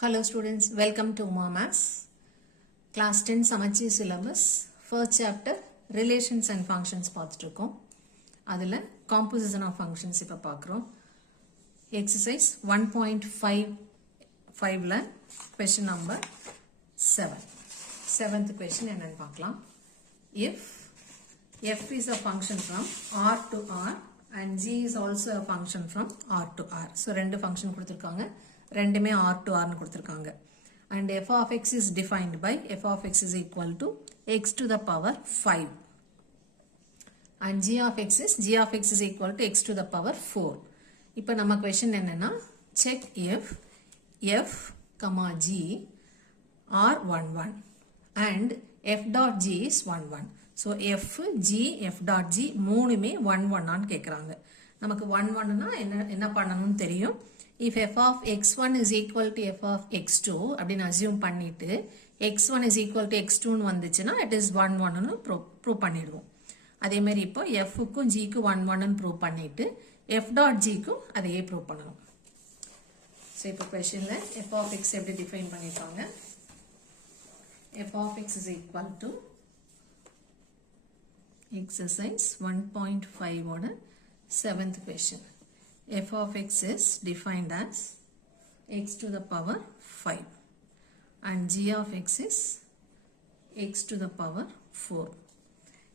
Hello students, welcome to Uma Maths. Class 10 Samachi syllabus, first chapter Relations and Functions பார்த்துட்டுருக்கோம். அதில் Composition of Functions இப்போ பார்க்குறோம். Exercise 1.5ல question number 7. 7th question என்னன்னு பார்க்கலாம். If f is a function from R to R and g is also a function from R to R. So ரெண்டு function கொடுத்திருக்காங்க. ரெண்டுமே R to R னு கொடுத்திருக்காங்க. And f of x is defined by f of x is equal to x to the power 5. And g of x is equal to x to the power 4. இப்போ நம்ம question என்னன்னா check if f, g are 1 1 and f dot g is 1 1. So f, g, f dot g மூணுமே 1 1 ஆன்னு கேட்குறாங்க. நமக்கு 1 1னா என்ன பண்ணணும்னு தெரியும். If f of x1 is equal to f of x2 அப்படின்னு assume பண்ணிட்டு x1 is equal to x2 வந்துச்சுன்னா it is 1 1னு prove பண்ணிடுவோம். அதே மாதிரி இப்போ f க்கும் g க்கு 1 1னு prove பண்ணிட்டு f dot g க்கும் அதையே prove பண்ணணும். So இப்போ questionல f of x எப்படி define பண்ணிருக்காங்க? f of x is equal to exercise 1.5 ஓட 7th question. f of x is defined as x to the power 5 and g of x is x to the power 4.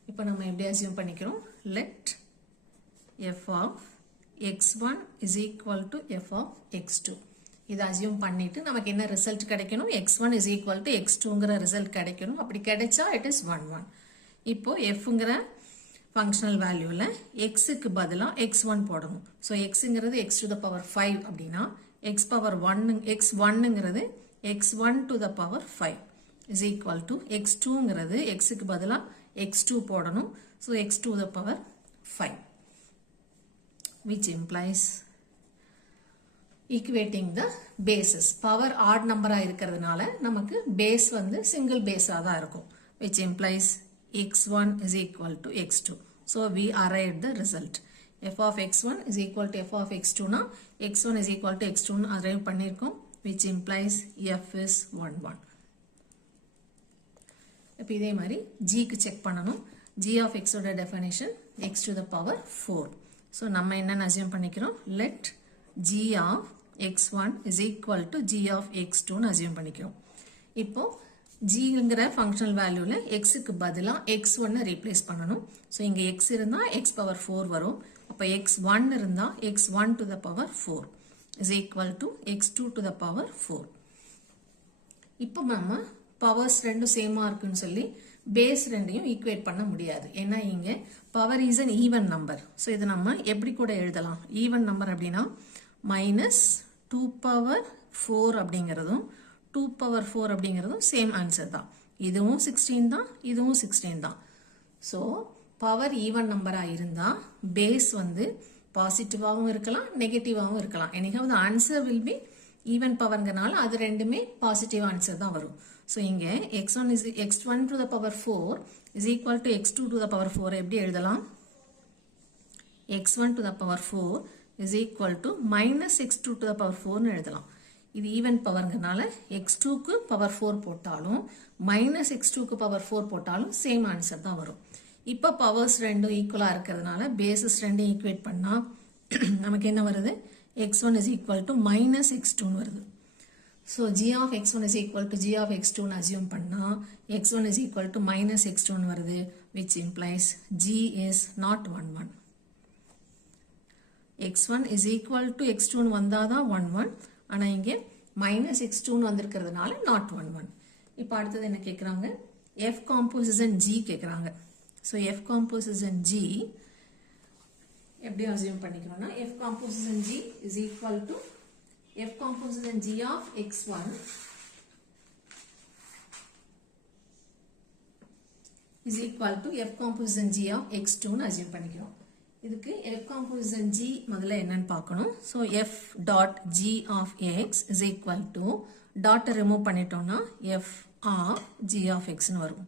இப்போ நம்ம எப்படி assume பண்ணிக்கிறோம்? Let f of x1 is equal to f of x2. இது assume பண்ணிட்டு நமக்கு என்ன result கிடைக்கணும்? x1 is equal to x2ங்கிற result கிடைக்கணும். அப்படி கிடைச்சா it is 1 1. இப்போ fங்கிற functional valueல x க்கு பதிலா x1 போடணும். So xங்கிறது x to the power 5 அப்படின்னா x1ங்கிறது x1 to the power 5 is equal to x2ங்கிறது x க்கு பதிலா x2 போடணும். So x to the power 5 which implies equating the bases. Power odd number இருக்கிறதுனால நமக்கு base வந்து single base தான் இருக்கும். Which implies x1 is equal to x2. So we arrived the result. f of x1 is equal to f of x2 na x1 is equal to x2 னு arrive பண்ணிருக்கோம். Which implies f is 1 1. இப்போ இதே மாதிரி g க்கு check பண்ணணும். g of x ஓட definition x to the power 4. So நம்ம என்ன assume பண்ணிக்கிறோம்? Let g of x1 is equal to g of x2 னு assume பண்ணிக்கிறோம். இப்போ gங்கிற functional valueல x க்கு பதிலா x1 replace பண்ணணும். So இங்க x இருந்தா x power 4 வரும். அப்ப x1 இருந்தா x1 to the power 4 is equal to x2 to the power 4. இப்போ நம்ம powers ரெண்டும் சேமா இருக்குன்னு சொல்லி base ரெண்டையும் equate பண்ண முடியாது. ஏன்னா இங்க power is an even number. So இது நம்ம எப்படி கூட எழுதலாம்? Even number அப்படின்னா minus 2 power 4 அப்படிங்கிறதும் 2 power 4 அப்படிங்கிறதும் சேம் ஆன்சர் தான். இதுவும் 16 தான், இதுவும் 16 தான். ஸோ பவர் ஈவன் நம்பராக இருந்தால் பேஸ் வந்து பாசிட்டிவாகவும் இருக்கலாம், நெகட்டிவாகவும் இருக்கலாம். எனக்காவது ஆன்சர் வில் பி ஈவன் பவர்ங்கிறனால அது ரெண்டுமே பாசிட்டிவ் ஆன்சர் தான் வரும். ஸோ இங்கே x1 to the power 4 is equal to x2 to the power 4 எப்படி எழுதலாம்? x1 to the power 4 is equal to minus x2 to the power 4 னு எழுதலாம். இது ஈவன் பவர்ங்கிறனால x2 க்கு பவர் 4 போட்டாலும் மைனஸ் x2 க்கு பவர் 4 போட்டாலும் சேம் ஆன்சர் தான் வரும். இப்போ பவர்ஸ் ரெண்டும் ஈக்குவலா இருக்கிறதுனால பேசஸ் ரெண்டும் ஈக்குவேட் பண்ணா நமக்கு என்ன வருது? x1 is equal to minus x2 னு வருது. So g of x1 is equal to g of x2 னு assume பண்ணா x1 is equal to minus x2 னு வருது. which implies g is not 1 1. x1 is equal to x2 னு வந்தாதான் 1 1. ஆனா இங்கே minus x2 னு வந்திருக்கிறதுனால not 1 1. இப்போ அடுத்தது என்ன கேட்குறாங்க? f composition g கேட்குறாங்க. ஸோ f composition g எப்படி assume பண்ணிக்கணும்னா f composition g is equal to f composition g of x1 is equal to f composition g of x2 னு assume பண்ணிக்கிறோம். இதுக்கு f composition g முதல்ல என்னன்னு பார்க்கணும். So f dot g of x is equal to dot remove பண்ணிட்டோம்னா f of g of x னு வரும்.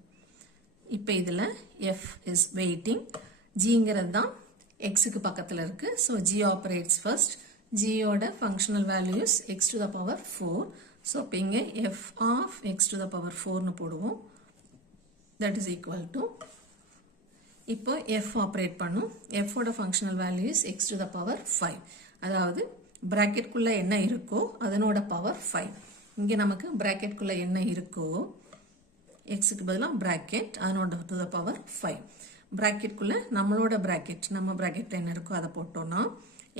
இப்போ இதுல f is waiting, gங்கிறது தான் x க்கு பக்கத்துல இருக்கு. So g operates first, g ஓட functional value is x to the power 4. So இப்போ இங்க f of x to the power 4 னு போடுவோம். That is equal to இப்போ f ஆப்ரேட் பண்ணும். f ஓட functional value is x to the power 5. அதாவது bracket குள்ள என்ன இருக்கோ அதனோட power 5. இங்க நமக்கு bracket குள்ள என்ன இருக்கோ x க்கு பதிலா bracket அதனோட to the power 5. bracket குள்ள நம்மளோட bracket நம்ம bracket என்ன இருக்கோ அதை போட்டோம்னா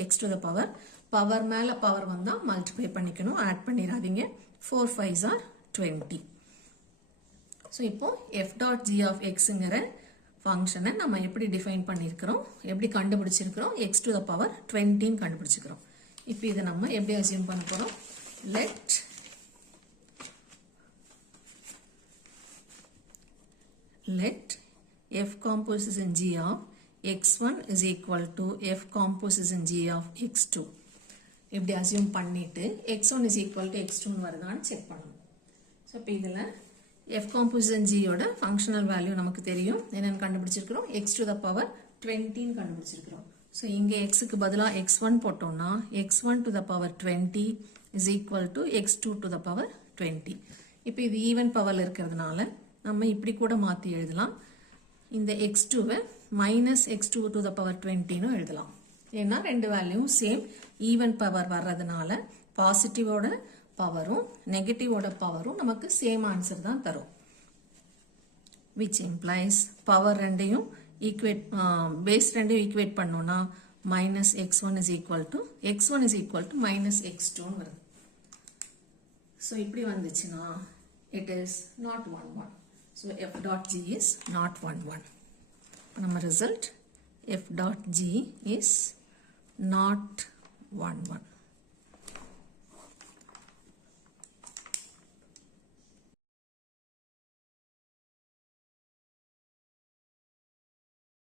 x to the power power மேல power வந்தா multiply பண்ணிக்கணும் add பண்ணிராதீங்க 4 5s are 20. so இப்போ f dot g of x ங்கற ஃபங்க்ஷனை நம்ம எப்படி டிஃபைன் பண்ணியிருக்கிறோம் எப்படி கண்டுபிடிச்சிருக்கிறோம் x to the power 20 ன்னு கண்டுபிடிச்சிருக்கிறோம் இப்போ இதை நம்ம எப்படி அசியூம் பண்ண போறோம் let f composes in g of x1 is equal to f composes in g of x2 இப்படி அசியூம் பண்ணிட்டு x1 is equal to x2 ன்னு வருதான்னு செக் பண்ணணும் ஸோ இப்போ இதில் f composes in g யோட ஃபங்க்ஷனல் வேல்யூ நமக்கு தெரியும் என்னன்னு கண்டுபிடிச்சிருக்கிறோம் x to the power 20 ன்னு கண்டுபிடிச்சிருக்கிறோம் ஸோ இங்கே xக்கு பதிலாக x1 போட்டோம்னா x1 to the power 20 is equal to x2 to the power 20 இப்போ இது ஈவன் பவரில் இருக்கிறதுனால நம்ம இப்படி கூட மாற்றி எழுதலாம் இந்த x2வை minus x2 to the power 20 ன்னு எழுதலாம் ஏன்னா ரெண்டு வேல்யூவும் சேம் ஈவன் பவர் வர்றதுனால பாசிட்டிவோட பவரும் நெகட்டிவோட பவரும் நமக்கு சேம் ஆன்சர் தான் தரும் which implies பவர் ரெண்டையும் ஈக்குவேட் பேஸ் ரெண்டையும் ஈக்குவேட் பண்ணோம்னா minus x1 is equal to minus x2 ன்னு வருது ஸோ இப்படி வந்துச்சுன்னா it is not 1 1. So f dot g is not 1 1. Our result f dot g is not 1 1.